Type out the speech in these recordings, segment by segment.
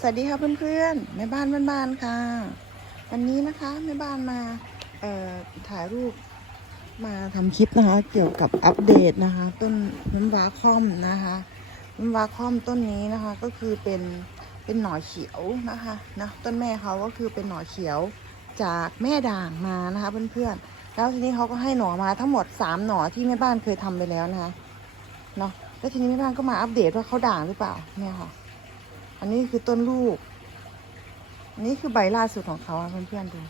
สวัสดีค่ะเพื่อนๆแม่บ้านบ้านๆค่ะ วันนี้นะคะแม่บ้านมาเอ่อถ่ายรูปมาทำคลิปนะคะ เกี่ยวกับอัปเดตนะคะ ต้นน้ำว้าคอมนะคะน้ำว้าคอมต้นนี้นะคะก็คือเป็นเป็นหน่อเขียวนะคะนะต้นแม่เขาก็คือเป็นหน่อเขียวจากแม่ด่างมานะคะเพื่อนๆแล้วทีนี้เขาก็ให้หน่อมาทั้งหมดสามหน่อที่แม่บ้านเคยทำไปแล้วนะคะเนาะแล้วทีนี้แม่บ้านก็มาอัปเดตว่าเขาด่างหรือเปล่าเนี่ยค่ะ อันนี้คือต้นลูก อันนี้คือใบล่าสุดของเขาอะเพื่อนๆดู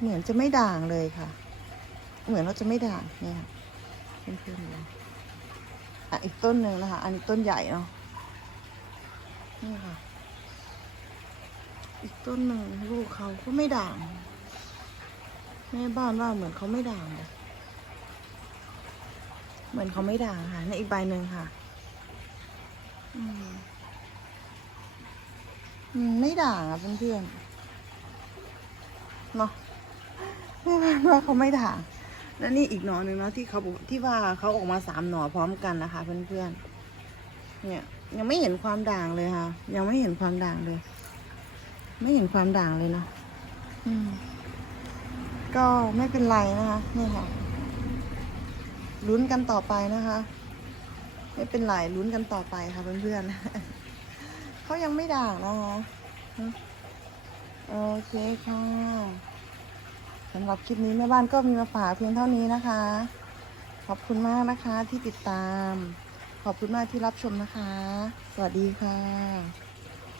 เหมือนจะไม่ด่างเลยค่ะ เหมือนเราจะไม่ด่างเนี่ยค่ะเพื่อนๆดูอะอีกต้นหนึ่งนะคะ อันนี้ต้นใหญ่เนาะ นี่ค่ะ อีกต้นหนึ่งลูกเขาก็ไม่ด่าง แม่บ้านว่าเหมือนเขาไม่ด่างเลยเหมือนเขาไม่ด่างค่ะในอีกใบหนึ่งค่ะ ไม่ด่างอะเพื่อนๆเนาะแม่ว่าว่าเขาไม่ด่างแล้วนี่อีกหนอหนึ่งเนาะที่เขาที่ว่าเขาออกมาสามหนอพร้อมกันนะคะ เพื่อนๆเนี่ย ยังไม่เห็นความด่างเลยค่ะ ยังไม่เห็นความด่างเลย ไม่เห็นความด่างเลยเนาะอืม ก็ไม่เป็นไรนะคะ นี่ค่ะลุ้นกันต่อไปนะคะ ไม่เป็นไรลุ้นกันต่อไปค่ะเพื่อนๆเขายังไม่ด่างนะคะโอเคค่ะสำหรับคลิปนี้แม่บ้านก็มีมาฝากเพียงเท่านี้นะคะ ขอบคุณมากนะคะที่ติดตาม ขอบคุณมากที่รับชมนะคะ สวัสดีค่ะ